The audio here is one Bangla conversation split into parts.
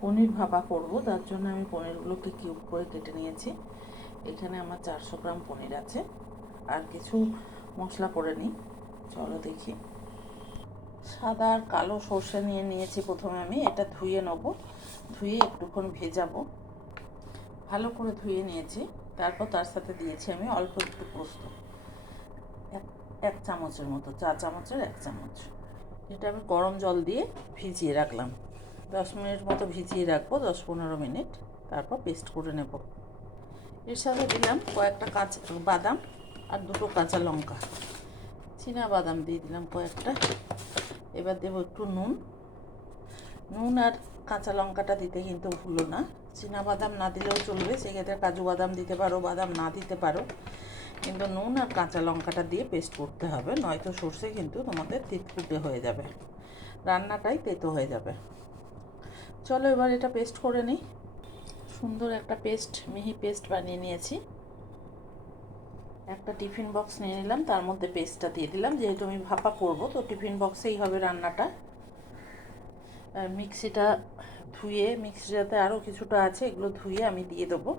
পনির ভাপা করব, তার জন্য আমি পনিরগুলোকে কিউব করে কেটে নিয়েছি। এখানে আমার 400 গ্রাম পনির আছে। আর কিছু মশলা করে নিই, চলো দেখি। সাদা আর কালো সর্ষে নিয়ে নিয়েছি। প্রথমে আমি এটা ধুয়ে নেব, ধুয়ে একটুক্ষণ ভেজাবো। ভালো করে ধুয়ে নিয়েছি। তারপর তার সাথে দিয়েছি আমি অল্প একটু পোস্ত, এক চামচের মতো, চা চামচের 1 চামচ। এটা আমি গরম জল দিয়ে ভিজিয়ে রাখলাম। 10 মিনিট মতো ভিজিয়ে রাখবো, 10-15 মিনিট। তারপর পেস্ট করে নেব। এর সাথে দিলাম কয়েকটা কাঁচা বাদাম আর 2টো কাঁচা লঙ্কা, চীনা বাদাম দিয়ে দিলাম কয়েকটা। এবার দেবো একটু নুন আর কাঁচা লঙ্কাটা দিতে কিন্তু ভুলো না। চীনা বাদাম না দিলেও চলবে, সেক্ষেত্রে কাজু বাদাম দিতে পারো, বাদাম না দিতে পারো, কিন্তু নুন আর কাঁচা লঙ্কাটা দিয়ে পেস্ট করতে হবে, নয়তো সর্ষে কিন্তু তোমাদের তিতকুটে হয়ে যাবে, রান্নাটাই তেতো হয়ে যাবে। চলো এবার এটা পেস্ট করে নিই। সুন্দর একটা মিহি পেস্ট বানিয়ে নিয়েছি। একটা টিফিন বক্স নিয়ে নিলাম, তার মধ্যে পেস্টটা দিয়ে দিলাম। যেহেতু আমি ভাপা করবো, তো টিফিন বক্সেই হবে রান্নাটা। আর মিক্সিটাতে আরও কিছুটা আছে, এগুলো ধুয়ে আমি দিয়ে দেবো।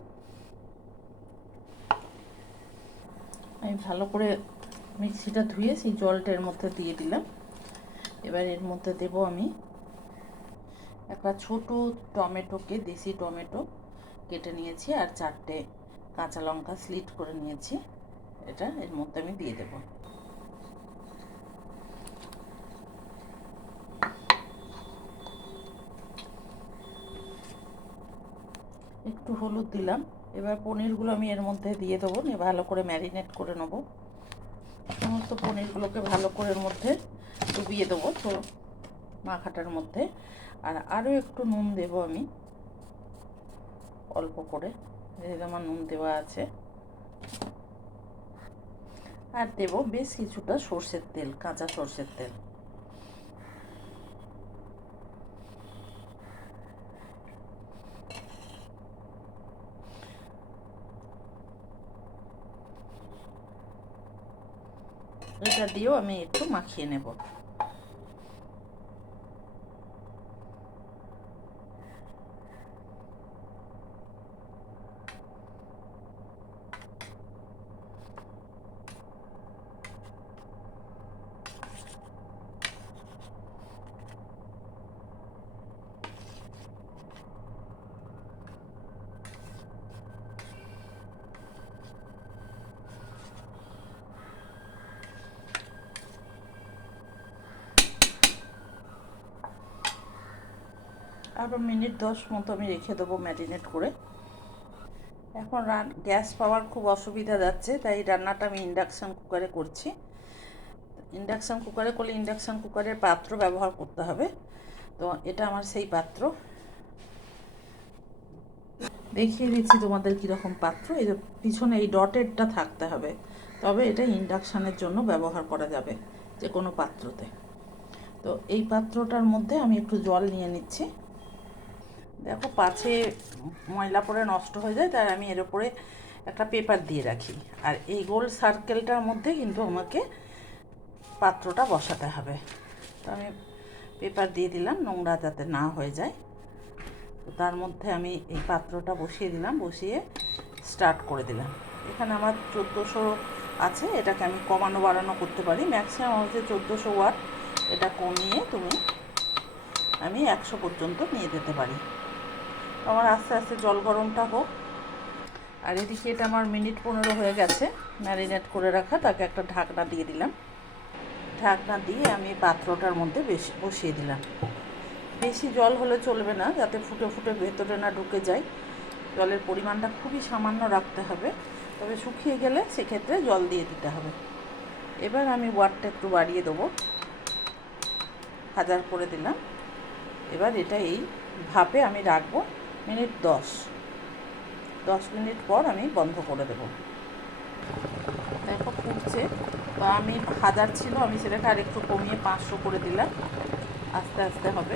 আমি ভালো করে মিক্সিটা ধুয়ে সেই জলটা এর মধ্যে দিয়ে দিলাম। এবার এর মধ্যে দেবো আমি একটা ছোট টমেটোকে, দেশি টমেটো কেটে নিয়েছি, আর 4টে কাঁচা লঙ্কা স্লিট করে নিয়েছি। এটা এর মধ্যে আমি দিয়ে দেবো। একটু হলুদ দিলাম। এবার পনিরগুলো আমি এর মধ্যে দিয়ে দেবো, নিয়ে ভালো করে ম্যারিনেট করে নেবো। সমস্ত পনিরগুলোকে ভালো করে এর মধ্যে ডুবিয়ে দেবো তো মাখাটার মধ্যে। আর আরও একটু নুন দেবো আমি, অল্প করে, যেহেতু আমার নুন দেওয়া আছে। আর দেবো বেশ কিছুটা সর্ষের তেল, কাঁচা সর্ষের তেল। এটা দিয়েও আমি একটু মাখিয়ে নেব। আরও মিনিট 10 মতো আমি রেখে দেবো ম্যারিনেট করে। এখন গ্যাস পাওয়ার খুব অসুবিধা যাচ্ছে, তাই রান্নাটা আমি ইন্ডাকশান কুকারে করছি। ইন্ডাকশান কুকারে করলে ইন্ডাকশান কুকারের পাত্র ব্যবহার করতে হবে। তো এটা আমার সেই পাত্র, দেখিয়ে দিচ্ছি তোমাদের কীরকম পাত্র। এই যে পিছনে এই ডটেরটা থাকতে হবে, তবে এটা ইন্ডাকশানের জন্য ব্যবহার করা যাবে যে কোনো পাত্রতে। তো এই পাত্রটার মধ্যে আমি একটু জল নিয়ে নিচ্ছি। দেখো, পাছে ময়লা পড়ে নষ্ট হয়ে যায়, তাই আমি এর উপরে একটা পেপার দিয়ে রাখি। আর এই গোল সার্কেলটার মধ্যে কিন্তু আমাকে পাত্রটা বসাতে হবে। তো আমি পেপার দিয়ে দিলাম, নোংরা যাতে না হয়ে যায়। তো তার মধ্যে আমি এই পাত্রটা বসিয়ে দিলাম, বসিয়ে স্টার্ট করে দিলাম। এখানে আমার 1400 আছে, এটাকে আমি কমানো বাড়ানো করতে পারি। ম্যাক্সিমাম হচ্ছে 1400 ওয়াট, এটা কমিয়ে আমি 100 পর্যন্ত নিয়ে যেতে পারি। আমার আস্তে আস্তে জল গরমটা হোক। আর এদিকে এটা আমার মিনিট 15 হয়ে গেছে ম্যারিনেট করে রাখা, তাকে একটা ঢাকনা দিয়ে দিলাম। ঢাকনা দিয়ে আমি পাত্রটার মধ্যে বসিয়ে দিলাম। বেশি জল হলে চলবে না, যাতে ফুটে ফুটে ভেতরে না ঢুকে যায়। জলের পরিমাণটা খুবই সামান্য রাখতে হবে, তবে শুকিয়ে গেলে সেক্ষেত্রে জল দিয়ে দিতে হবে। এবার আমি ওয়াটটা একটু বাড়িয়ে দেবো, 1000 করে দিলাম। এবার এটা এই ভাপে আমি রাখবো মিনিট 10 মিনিট পর আমি বন্ধ করে দেবো। দেখো ফুটছে, তো আমি 1000 ছিল, আমি সেটাকে আরেকটু কমিয়ে 500 করে দিলাম। আস্তে আস্তে হবে।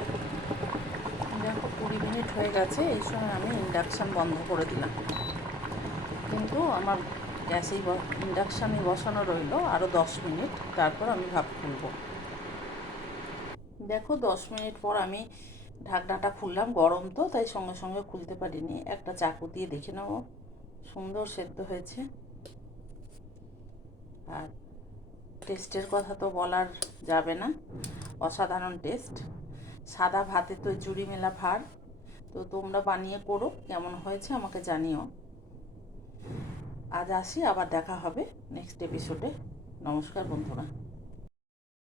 দেখো 20 মিনিট হয়ে গেছে, এই সময় আমি ইন্ডাকশান বন্ধ করে দিলাম। কিন্তু আমার গ্যাসেই ইন্ডাকশানে বসানো রইল আরও 10 মিনিট, তারপর আমি ভাপ খুলব। দেখো 10 মিনিট পর আমি ঢাকনাটা খুললাম, গরম তো তাই সঙ্গে সঙ্গে খুলতে পারিনি, একটা চাকু দিয়ে দেখে নেব। সুন্দর সেদ্ধ হয়েছে। আর টেস্টের কথা তো বলার যাবে না, অসাধারণ টেস্ট। সাদা ভাতে তো জুড়ি মেলা ভার। তো তোমরা বানিয়ে করো, কেমন হয়েছে আমাকে জানিও। আজ আসি, আবার দেখা হবে নেক্সট এপিসোডে। নমস্কার বন্ধুরা।